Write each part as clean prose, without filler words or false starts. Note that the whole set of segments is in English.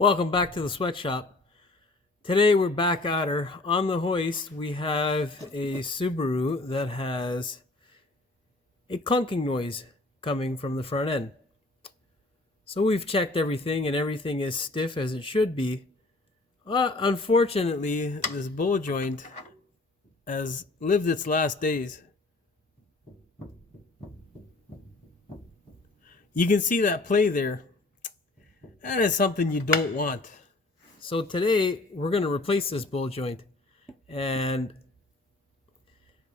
Welcome back to the sweatshop. Today we're back at her. On the hoist we have a Subaru that has a clunking noise coming from the front end. So we've checked everything and everything is stiff as it should be. Unfortunately, this ball joint has lived its last days. You can see that play there. That is something you don't want. So today we're going to replace this ball joint and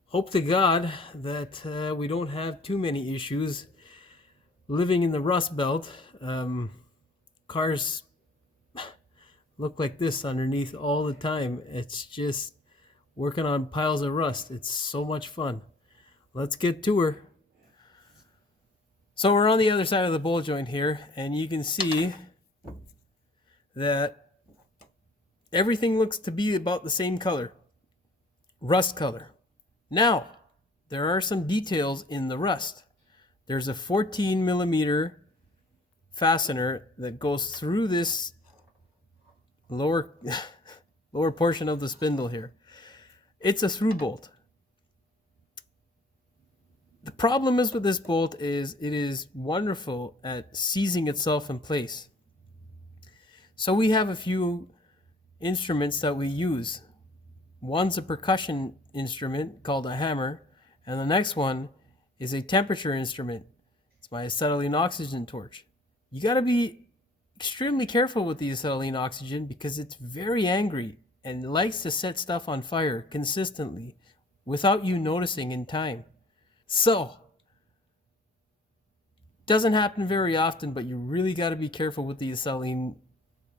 hope to God that we don't have too many issues living in the Rust Belt. Cars look like this underneath all the time. It's just working on piles of rust. It's so much fun. Let's get to her. So we're on the other side of the ball joint here, and you can see that everything looks to be about the same color, rust color. Now, there are some details in the rust. There's a 14 millimeter fastener that goes through this lower portion of the spindle here. It's a through bolt. The problem is with this bolt is it is wonderful at seizing itself in place. So we have a few instruments that we use. One's a percussion instrument called a hammer, and the next one is a temperature instrument. It's my acetylene oxygen torch. You got to be extremely careful with the acetylene oxygen because it's very angry and likes to set stuff on fire consistently without you noticing in time. So, doesn't happen very often, but you really got to be careful with the acetylene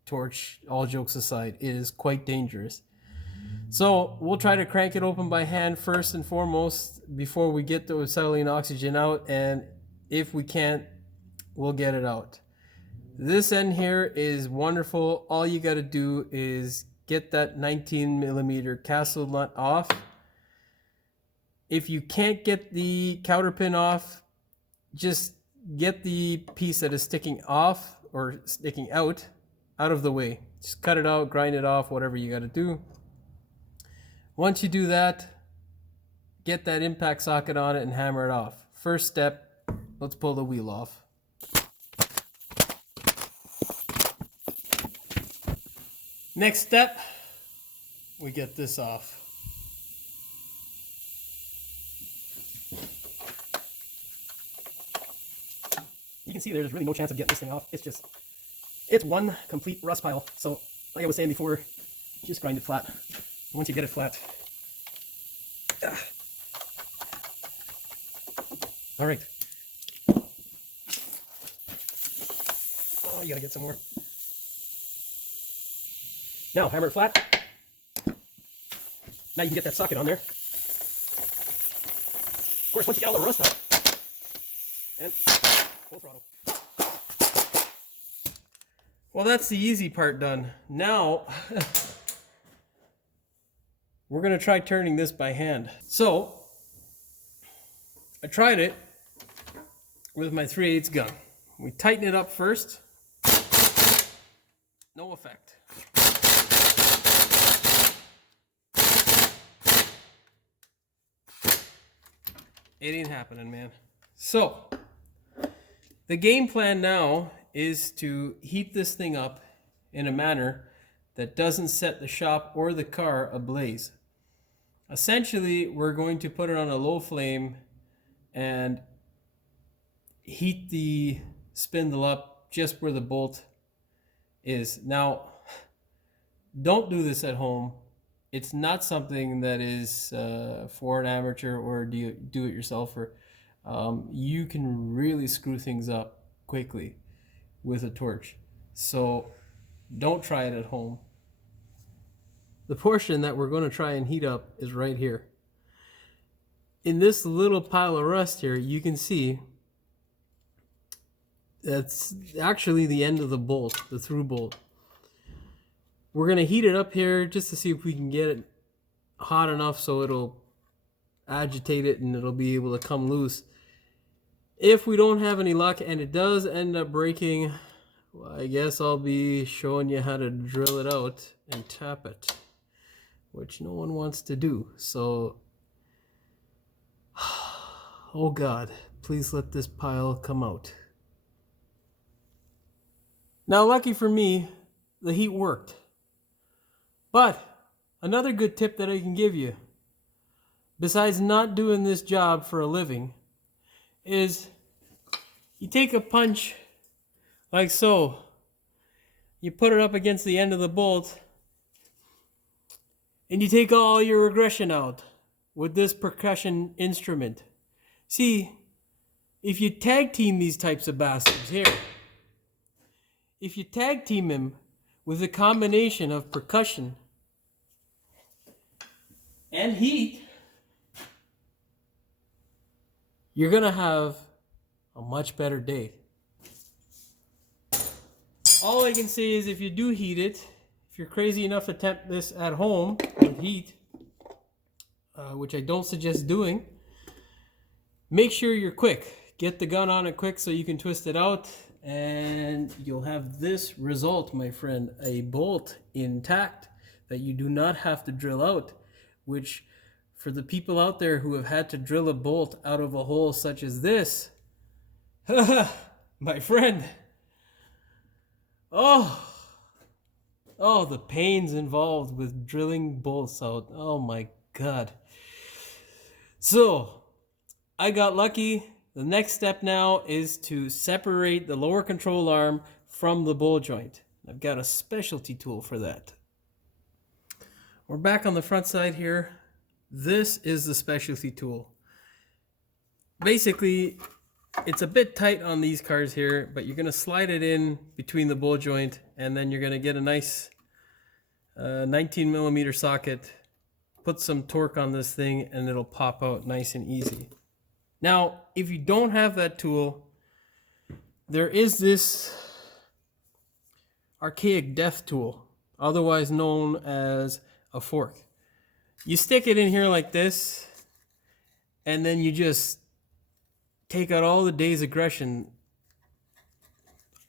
torch. All jokes aside, it is quite dangerous. So we'll try to crank it open by hand first and foremost before we get the acetylene oxygen out, and if we can't, we'll get it out. This end here is wonderful. All you got to do is get that 19 millimeter castle nut off. If you can't get the counter pin off, just get the piece that is sticking off or sticking out of the way. Just cut it out, grind it off, whatever you got to do. Once you do that, get that impact socket on it and hammer it off. First step, let's pull the wheel off. Next step, we get this off. You can see there's really no chance of getting this thing off. It's one complete rust pile. So, like I was saying before, just grind it flat. Once you get it flat. All right. Oh, you gotta get some more. Now, hammer it flat. Now you can get that socket on there. Of course, once you get all the rust out, and full throttle. Well, that's the easy part done. Now, we're going to try turning this by hand. So, I tried it with my 3/8 gun. We tighten it up first. No effect. It ain't happening, man. So, the game plan now is to heat this thing up in a manner that doesn't set the shop or the car ablaze. Essentially, we're going to put it on a low flame and heat the spindle up just where the bolt is. Now, don't do this at home. It's not something that is for an amateur or do-it-yourselfer. You can really screw things up quickly with a torch. So don't try it at home. The portion that we're going to try and heat up is right here. In this little pile of rust here, you can see that's actually the end of the bolt, the through bolt. We're going to heat it up here just to see if we can get it hot enough so it'll agitate it and it'll be able to come loose. If we don't have any luck and it does end up breaking, Well, I guess I'll be showing you how to drill it out and tap it, which no one wants to do. So, oh God, please let this pile come out. Now, lucky for me, the heat worked. But another good tip that I can give you, besides not doing this job for a living, is you take a punch like so. You put it up against the end of the bolt, and you take all your aggression out with this percussion instrument. See, if you tag team these types of bastards here, if you tag team him with a combination of percussion and heat, you're gonna have a much better day. All I can say is if you do heat it, if you're crazy enough to attempt this at home with heat, which I don't suggest doing, make sure you're quick. Get the gun on it quick so you can twist it out, and you'll have this result, my friend, a bolt intact that you do not have to drill out, which for the people out there who have had to drill a bolt out of a hole such as this, my friend, oh, the pains involved with drilling bolts out. Oh my God. So, I got lucky. The next step now is to separate the lower control arm from the bowl joint. I've got a specialty tool for that. We're back on the front side here. This is the specialty tool. Basically, it's a bit tight on these cars here, but you're going to slide it in between the bowl joint, and then you're going to get a nice 19 millimeter socket, put some torque on this thing, and it'll pop out nice and easy. Now, if you don't have that tool, there is this archaic death tool, otherwise known as a fork. You stick it in here like this, and then you just take out all the day's aggression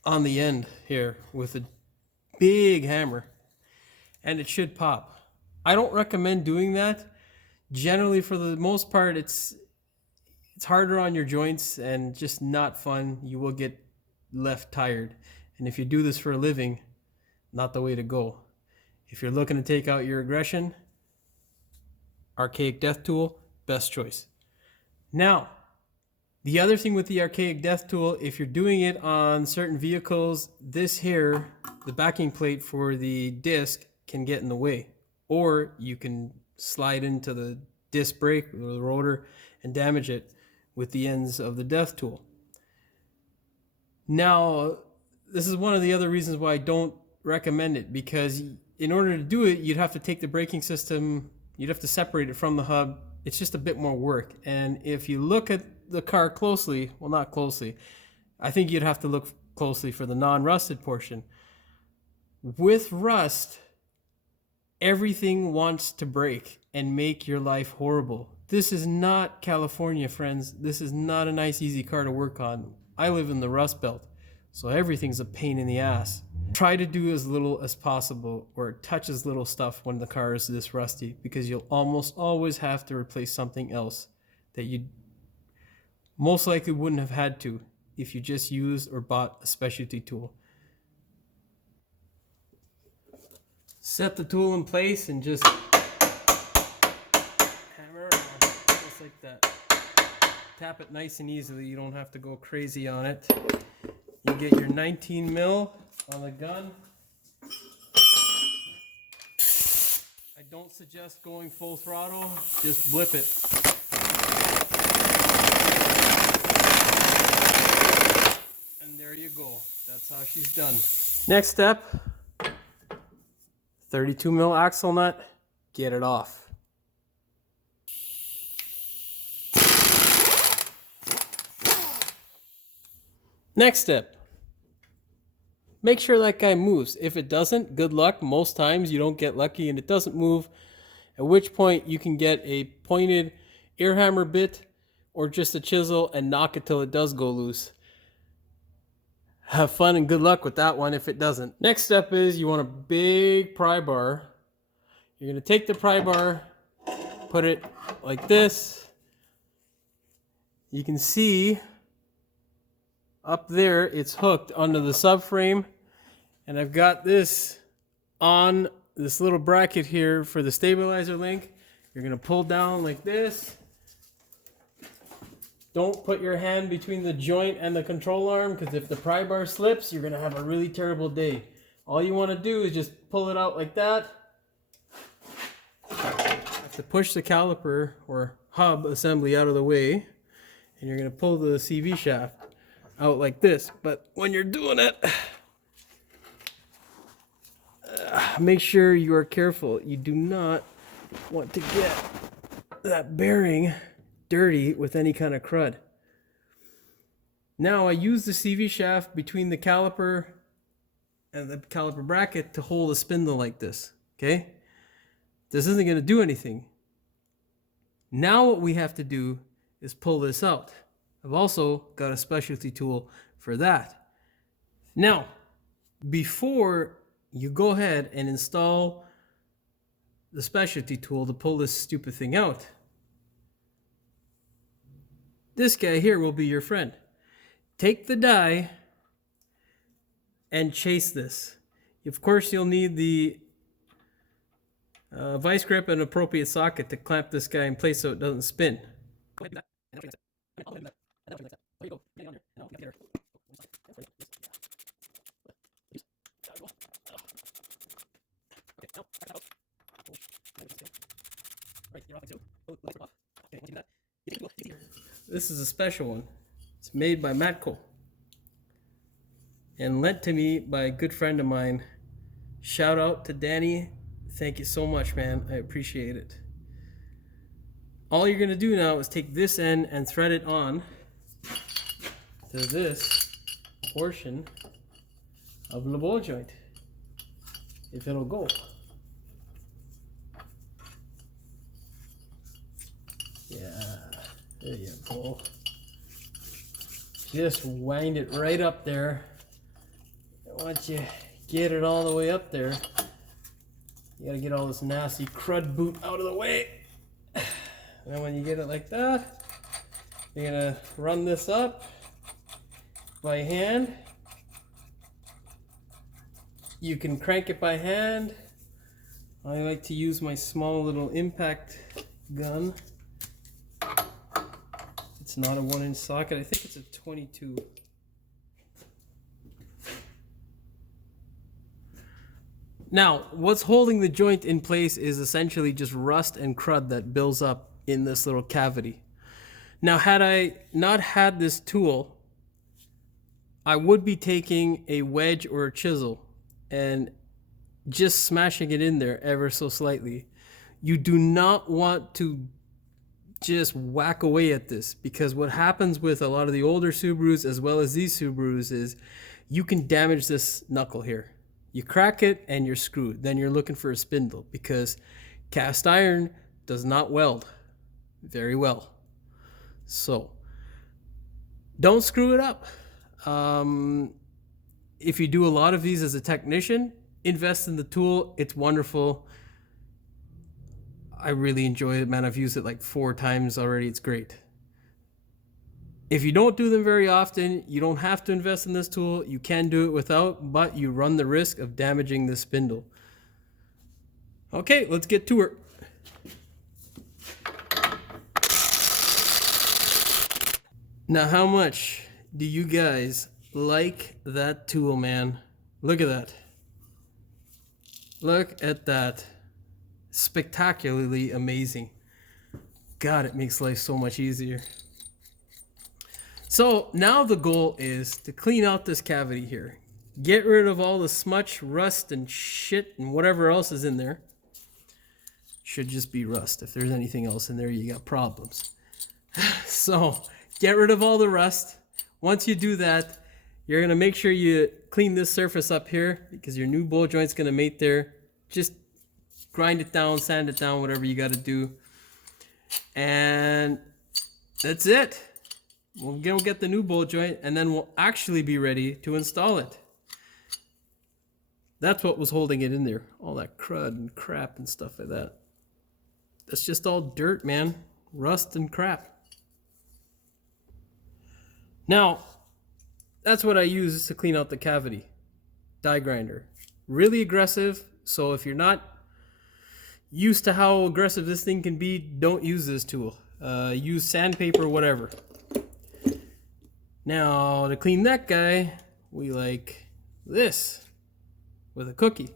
on the end here with a big hammer, and it should pop. I don't recommend doing that. Generally, for the most part, it's harder on your joints and just not fun. You will get left tired. And if you do this for a living, not the way to go. If you're looking to take out your aggression, archaic death tool, best choice. Now, the other thing with the archaic death tool, if you're doing it on certain vehicles, this here, the backing plate for the disc, can get in the way. Or you can slide into the disc brake or the rotor and damage it with the ends of the death tool. Now, this is one of the other reasons why I don't recommend it, because in order to do it, you'd have to take the braking system, you'd have to separate it from the hub. It's just a bit more work. And if you look at the car closely, well, not closely, I think you'd have to look closely for the non-rusted portion. With rust, everything wants to break and make your life horrible. This is not California, friends. This is not a nice, easy car to work on. I live in the Rust Belt, so everything's a pain in the ass. Try to do as little as possible, or touch as little stuff when the car is this rusty, because you'll almost always have to replace something else that you most likely wouldn't have had to if you just used or bought a specialty tool. Set the tool in place and just hammer around, just like that. Tap it nice and easily. You don't have to go crazy on it. You get your 19 mil on the gun. I don't suggest going full throttle. Just blip it. And there you go. That's how she's done. Next step, 32 mil axle nut, get it off. Next step, make sure that guy moves. If it doesn't, good luck. Most times you don't get lucky and it doesn't move, at which point you can get a pointed air hammer bit or just a chisel and knock it till it does go loose. have fun and good luck with that one if it doesn't. Next step is you want a big pry bar. You're going to take the pry bar, put it like this. You can see up there it's hooked onto the subframe, and I've got this on this little bracket here for the stabilizer link. You're going to pull down like this. Don't put your hand between the joint and the control arm, because if the pry bar slips, you're going to have a really terrible day. All you want to do is just pull it out like that. You have to push the caliper or hub assembly out of the way, and you're going to pull the CV shaft out like this. But when you're doing it, make sure you are careful. You do not want to get that bearing dirty with any kind of crud. Now I use the CV shaft between the caliper and the caliper bracket to hold a spindle like this. Okay? This isn't going to do anything. Now what we have to do is pull this out. I've also got a specialty tool for that. Now, before you go ahead and install the specialty tool to pull this stupid thing out, this guy here will be your friend. Take the die and chase this. Of course, you'll need the vice grip and appropriate socket to clamp this guy in place so it doesn't spin. Go ahead and do that. There you go. This is a special one. It's made by Matco and lent to me by a good friend of mine. Shout out to Danny. Thank you so much, man. I appreciate it. All you're going to do now is take this end and thread it on to this portion of the ball joint, if it'll go. Yeah, there you go. Just wind it right up there. Once you get it all the way up there, you gotta get all this nasty crud boot out of the way. And then when you get it like that, you're gonna run this up by hand. You can crank it by hand. I like to use my small little impact gun. It's not a 1-inch socket. I think it's a 22. Now, what's holding the joint in place is essentially just rust and crud that builds up in this little cavity. Now, had I not had this tool, I would be taking a wedge or a chisel and just smashing it in there ever so slightly. You do not want to just whack away at this, because what happens with a lot of the older Subarus as well as these Subarus is you can damage this knuckle here. You crack it and you're screwed. Then you're looking for a spindle, because cast iron does not weld very well. So don't screw it up. If you do a lot of these as a technician, invest in the tool. It's wonderful. I really enjoy it, man. I've used it like 4 times already. It's great. If you don't do them very often, you don't have to invest in this tool. You can do it without, but you run the risk of damaging the spindle. Okay, let's get to it. Now, how much do you guys like that tool, man? Look at that. Look at that. Spectacularly amazing. God, it makes life so much easier. So now the goal is to clean out this cavity here. Get rid of all the smutch, rust, and shit, and whatever else is in there. Should just be rust. If there's anything else in there, you got problems. So get rid of all the rust. Once you do that, you're going to make sure you clean this surface up here, because your new bowl joint's going to mate there. Just grind it down, sand it down, whatever you got to do. And that's it. We'll go get the new bolt joint, and then we'll actually be ready to install it. That's what was holding it in there. All that crud and crap and stuff like that. That's just all dirt, man. Rust and crap. Now, that's what I use to clean out the cavity. Die grinder. Really aggressive, so if you're not used to how aggressive this thing can be, don't use this tool. Use sandpaper, whatever. Now, to clean that guy, we like this with a cookie.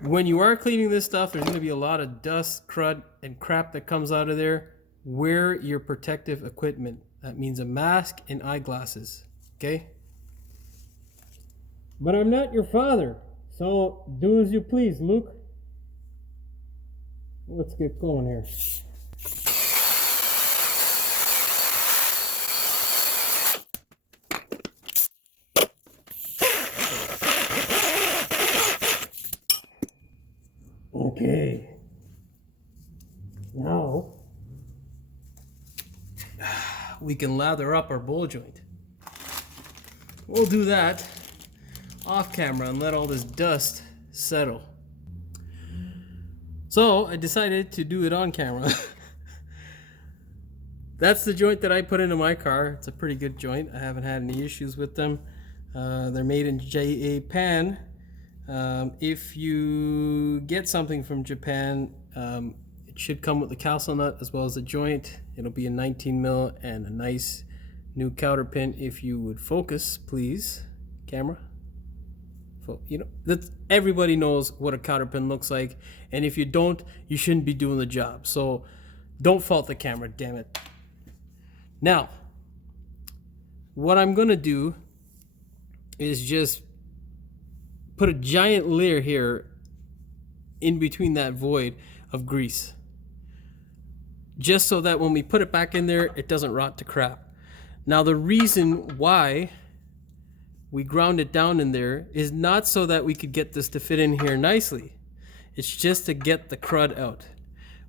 When you are cleaning this stuff, there's going to be a lot of dust, crud, and crap that comes out of there. Wear your protective equipment. That means a mask and eyeglasses, okay? But I'm not your father, so do as you please, Luke. Let's get going here. Okay. Now we can lather up our bowl joint. We'll do that off camera and let all this dust settle. So I decided to do it on camera. That's the joint that I put into my car. It's a pretty good joint. I haven't had any issues with them. They're made in Japan. If you get something from Japan, it should come with the castle nut as well as the joint. It'll be a 19 mil and a nice new counter pin. If you would focus, please, camera. You know, that's, everybody knows what a counter pin looks like, and if you don't, you shouldn't be doing the job. So don't fault the camera, damn it. Now, what I'm gonna do is just put a giant layer here in between that void of grease, just so that when we put it back in there, it doesn't rot to crap. Now, the reason why we ground it down in there is not so that we could get this to fit in here nicely. It's just to get the crud out.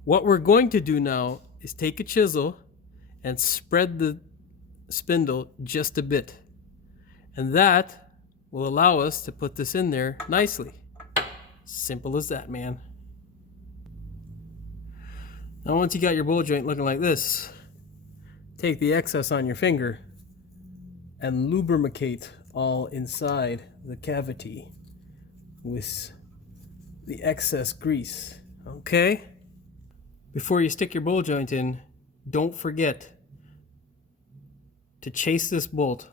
What we're going to do now is take a chisel and spread the spindle just a bit. And that will allow us to put this in there nicely. Simple as that, man. Now once you got your bowl joint looking like this, take the excess on your finger and lubricate all inside the cavity with the excess grease, okay? Before you stick your bowl joint in, don't forget to chase this bolt.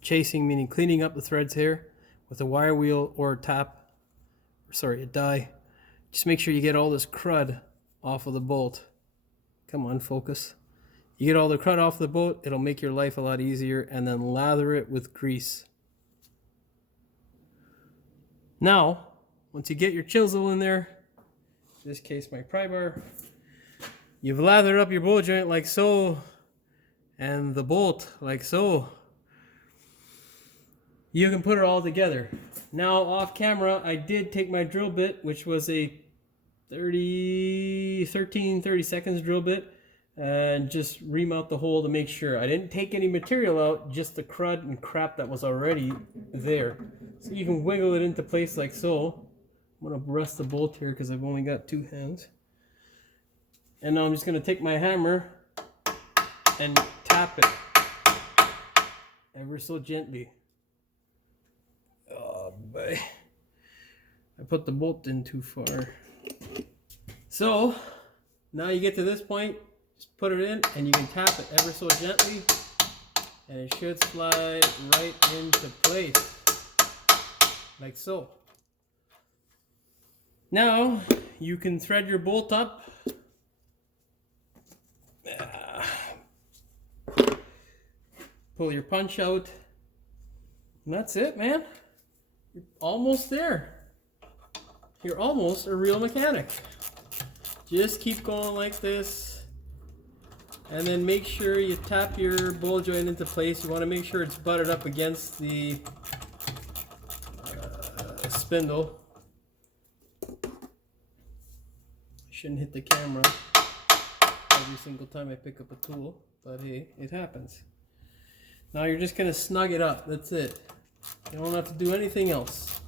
Chasing meaning cleaning up the threads here with a wire wheel or a die. Just make sure you get all this crud off of the bolt. Come on, focus. You get all the crud off the bolt, it'll make your life a lot easier, and then lather it with grease. Now, once you get your chisel in there, in this case my pry bar, you've lathered up your bowl joint like so, and the bolt like so. You can put it all together. Now off camera, I did take my drill bit, which was a 30 seconds drill bit, and just remount the hole to make sure. I didn't take any material out, just the crud and crap that was already there. So you can wiggle it into place like so. I'm gonna rest the bolt here because I've only got 2 hands. And now I'm just gonna take my hammer and tap it ever so gently. Oh boy, I put the bolt in too far. So now you get to this point, just put it in and you can tap it ever so gently and it should slide right into place like so. Now you can thread your bolt up. Pull your punch out, and that's it, man. You're almost there. You're almost a real mechanic. Just keep going like this, and then make sure you tap your bowl joint into place. You want to make sure it's butted up against the spindle. I shouldn't hit the camera every single time I pick up a tool. but hey, it happens. Now you're just gonna snug it up. That's it. You don't have to do anything else.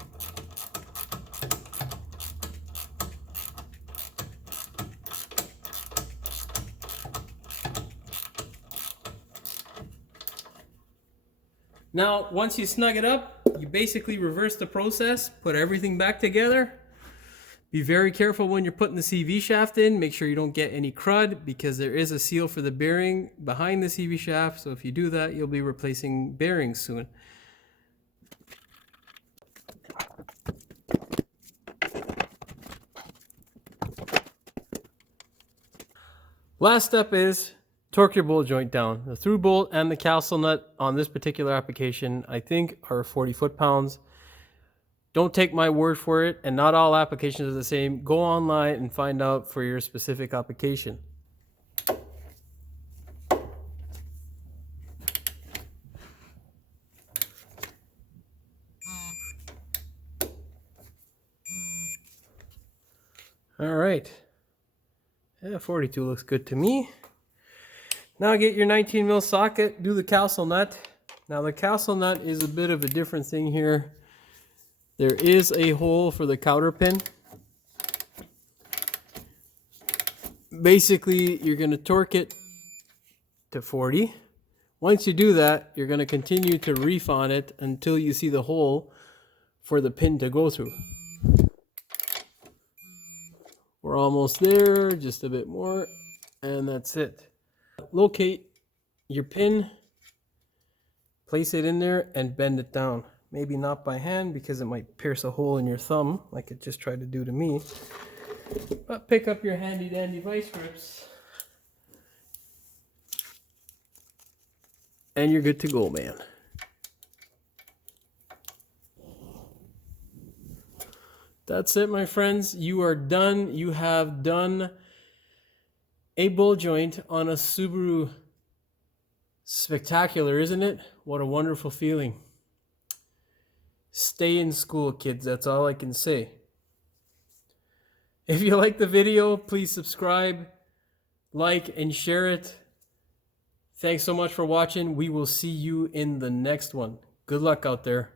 Now, once you snug it up, you basically reverse the process, put everything back together. Be very careful when you're putting the CV shaft in. Make sure you don't get any crud because there is a seal for the bearing behind the CV shaft. So if you do that, you'll be replacing bearings soon. Last step is torque your bolt joint down. The through bolt and the castle nut on this particular application, I think, are 40 foot-pounds. Don't take my word for it, and not all applications are the same. Go online and find out for your specific application. All right. Yeah, 42 looks good to me. Now get your 19 mil socket, do the castle nut. Now the castle nut is a bit of a different thing here. There is a hole for the counter pin. Basically, you're going to torque it to 40. Once you do that, you're going to continue to reef on it until you see the hole for the pin to go through. We're almost there, just a bit more, and that's it. Locate your pin, place it in there, and bend it down. Maybe not by hand because it might pierce a hole in your thumb like it just tried to do to me. But pick up your handy dandy vice grips and you're good to go, man. That's it, my friends. You are done. You have done a bolt joint on a Subaru. Spectacular, isn't it? What a wonderful feeling. Stay in school, kids. That's all I can say. If you like the video, please subscribe, like, and share it. Thanks so much for watching. We will see you in the next one. Good luck out there.